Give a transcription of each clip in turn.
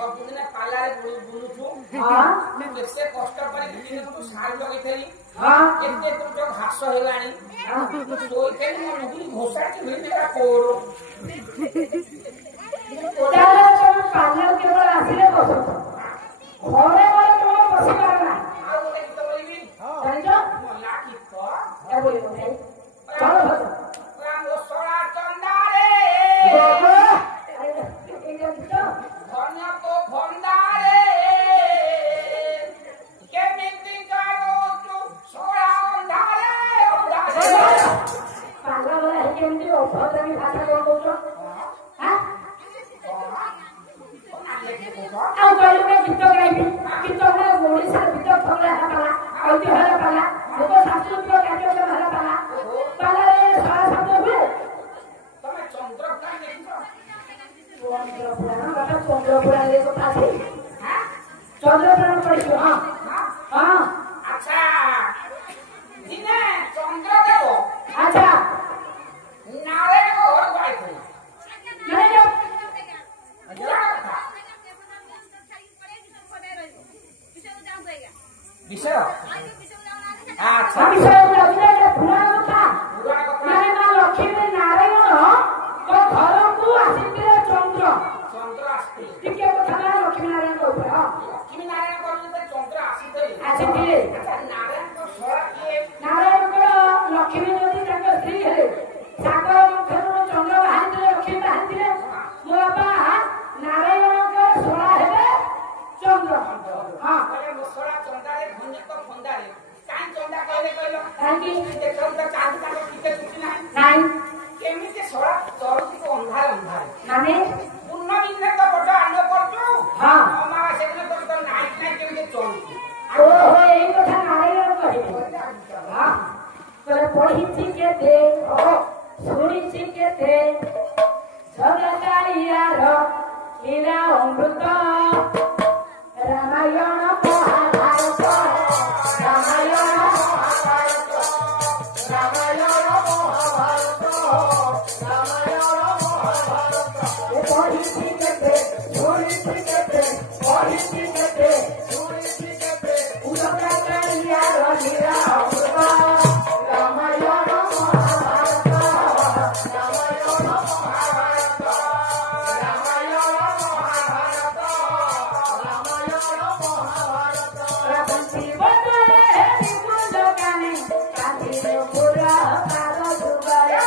ସବୁଦିନ ପାଲାରେ ବୁଲୁଛୁ ହଁ ସେ କଷ୍ଟ କରି ଦିନେ ତୁ ଶାଢ଼ୀ ଲଗେଇଥିଲି ହଁ ଏତେ ତୁ ଯୋଉ ଘାସ ହେଇଗଲାଣି ଶୋଇଥିଲି ମୋ ମୁଣ୍ଡି ଘୋଷାଟି ଭିତରେ କୋର ପାଲା କେବଳ ଆସିଲେ ବସ ଘରେ ଘରେ ତମେ ବସି ପାରନା ଆଉ ଗୋଟେ ଗୀତ ବୋଲିବି ଜାଣିଛ ମଲା ଗୀତ ବୋଲିବ ଭାଇ ଚାଲ ଭାତ ରାମ ସଳା ଚନ୍ଦାରେ ଧନ୍ୟ ତ ଭଣ୍ଡାରେ କେମିତି ଚାଲୁଛୁ ସଳା ଅନ୍ଧାରେ ପାଲା ଭଳିଆ କେମିତି ଅଭଦ୍ରାମୀ ଭାଷା କଣ କହୁଛ ଆଉ କହିଲେ ଗୀତ ଗାଇବି ଗୀତ ଗୁଡ଼ା ଓଡ଼ିଶାର ଗୀତ ଫଗଲା ପାଲା ଐତିହ୍ୟ ପାଲା ଲୋକ ସାଂସ୍କୃତିକ କାର୍ଯ୍ୟକ୍ରମ ହେଲା ପାଲା ପାଲାରେ ସାରା ଶବ୍ଦ ହୁଏ ତମେ ଚନ୍ଦ୍ରପୁରାଣ ଦେଖିଛ ଚନ୍ଦ୍ରପୁରାଣରେ କଥା ଅଛି ଚନ୍ଦ୍ରପୁରାଣ ପଢିଛୁ ହଁ ହଁ ଆଚ୍ଛା ଦିନେ ଚନ୍ଦ୍ରଦେବ ଆଚ୍ଛା ନାରାୟଣଙ୍କ ଘରକୁ ଆଇଥିଲେ ବିଷୟ ଆଚ୍ଛା ବିଷୟ ପୁରାଣ କଥା ମାନେ ମା ଲକ୍ଷ୍ମୀ ନାରାୟଣ ଘରକୁ ଆସିଥିଲେ ଚନ୍ଦ୍ର ଚନ୍ଦ୍ର ଆସିଥିଲେ ଟିକେ କଥା ନା ଲକ୍ଷ୍ମୀ ନାରାୟଣଙ୍କ ଉପରେ ହଁ ଲକ୍ଷ୍ମୀ ନାରାୟଣ କହିଲେ ଚନ୍ଦ୍ର ଆସିଥିଲେ ଆସିଥିଲେ ନାରାୟଣଙ୍କ ଶଳା କିଏ ନାରାୟଣଙ୍କର ଲକ୍ଷ୍ମୀ ଯଦି ତାଙ୍କ ସ୍ତ୍ରୀ ହେଲେ ସାଗର ମଧ୍ୟରୁ ଚନ୍ଦ୍ର ବାହାରିଥିଲେ ଲକ୍ଷ୍ମୀ ବାହାରିଥିଲେ ମୋ ବାପା ନାରାୟଣଙ୍କ ଶଳା ହେବେ ଚନ୍ଦ୍ର ହଁ ମୋ ଶଳା ଚନ୍ଦାରେ ଘନିତ ଫନ୍ଦାରେ କାହିଁ ଚନ୍ଦା କହିଲେ କହିଲ କାହିଁକି ଚନ୍ଦ୍ର ଚାନ୍ଦି ତାଙ୍କ ଟିକେ ଚୁଟି ନାହିଁ ନାଇଁ କେମିତି ଶଳା ଚରୁଛି ଅନ୍ଧାର ଅନ୍ଧାର ମାନେ ପୂର୍ଣ୍ଣ ଦିନରେ ତ ବଡ ଆଲୋ କରୁଛୁ ହଁ ଅମାବାସ୍ୟା ଦିନ ତ ନାଇଟ୍ ନାଇଁ କେମିତି ଚଳୁଛୁ ଓହୋ ଏଇ କଥା ନାରାୟଣ କହିଲେ ହଁ ପଢିଛି କେତେ ଶୁଣିଛି କେତେ ଜଗକାଳିଆର ହୀରା ଅମୃତ ରାମାୟଣ ମହାଭାରତ ରାମାୟଣ ମହାଭାରତ ରାମାୟଣ ମହାଭାରତ ରାମାୟଣ ମହାଭାରତ ପଢିଛି କେତେ ଶୁଣିଛି କେତେ ପଢିଛି କେତେ ଶୁଣିଛି କେତେ ଜଗକାଳିଆର ହୀରା ଅମୃତ ରାମାୟଣ ମହାଭାରତ ରାମାୟଣ ମହାଭାରତ ରାମାୟଣ ମହାଭାରତ ରାମାୟଣ ମହାଭାରତ ରାବନ୍ତୀ ବଦଳେ ନିକୁଞ୍ଜ କାନେ କାନ୍ଦିଲେ ପୁରା ପାଦ ଯୁଗରେ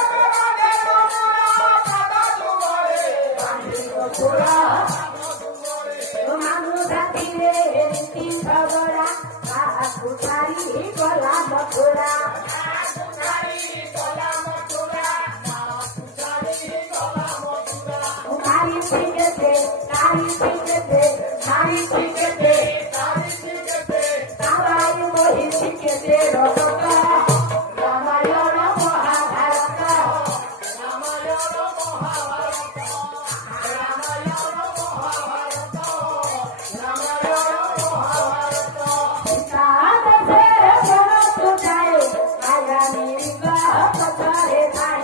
ପୁରା ମାନୁ ସାଥିରେ ରୀତି ଝଗଡ଼ା କାହାକୁ ଛାଡ଼ି ଗଲା ମଥୁରା ମାରିଛି କେତେ ନାରିଛି କେତେ ନାରିଛି କେତେ ତାରାଇ ବହିଛି କେତେ ରକ୍ତ ରାମାୟଣ ମହାଭାରତ ରାମାୟଣ ମହାଭାରତ ରାମାୟଣ ମହାଭାରତ ରାମାୟଣ ମହାଭାରତ ସୀତା ଦେଶେ ବନକୁ ଯାଏ ମାୟା ମିରିଗ ପଥରେ ଥାଏ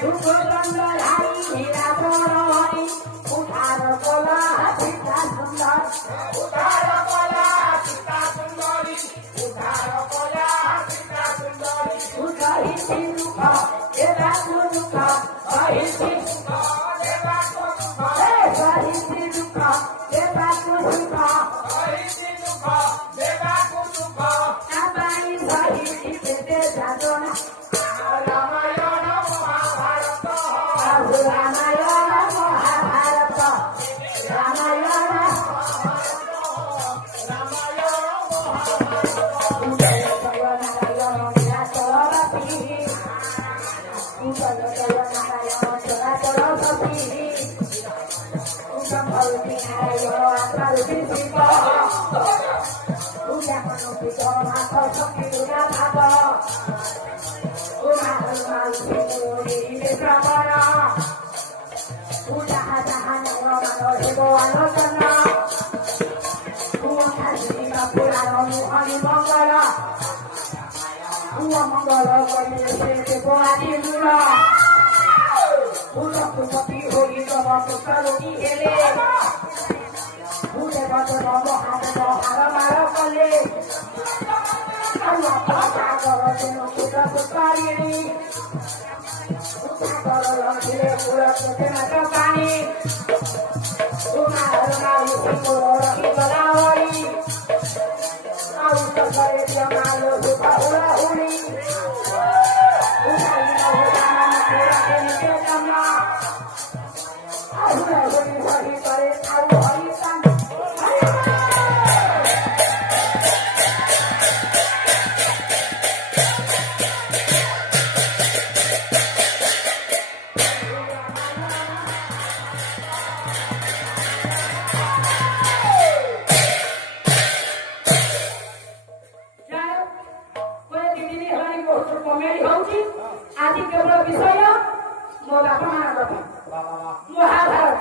রূপচন্দ্র ধারী হীরা বরণী উঠার কলা সীতা সুন্দর উঠার কলা সীতা সুন্দরী উঠার কলা সীতা সুন্দরী উঠাইছি দুঃখ দেবাকু দুঃখ সহিছি সুখ দেবাকু সুখ সহিছি দুঃখ দেবাকু সুখ সহিছি দুঃখ দেবাকু সুখ তাপাই সহিছি পেটে যাতনা রামায়ণ মহাভারত রামায়ণ মহাভারত রামায়ণ রামায়ণ মহাভারত নারায়ণ চলবাসী নারায়ণ চলাচল সখী ভরতি নারায়ণ আত্মারূপী শিব পূজা মনোপী মাথ শক্তি দুর্গা ভাব শ্রবণ পূজা জাহান দেব আলোচন পুরাণ মোহনী মঙ্গল ମଙ୍ଗଳ କରିଲେ ସେ ଦେବ ଆଜି ମୂଳ ଭୂତପତି ହୋଇ ତମ ପୁତ୍ର ରୋଗୀ ହେଲେ ଭୂଦେବ ଦେବ ମହାଦେବ ହାର ମାର କଲେ ସାଗର ତେଣୁ ସୁଧ ପୁଷ୍ପାରିଣୀ ସାଗର ଲଢିଲେ କୂଳ କେତେ ମାତ୍ର ପାଣି ରହିଗଲା ହରି ଆଉ ସତରେ ଜମାଲୋ ଦୁଃଖ ହୁଳା ହୁଳି ଆଜି କେବଳ ବିଷୟ ମୋ ବାପା ମା କଥା ମହାଭାରତ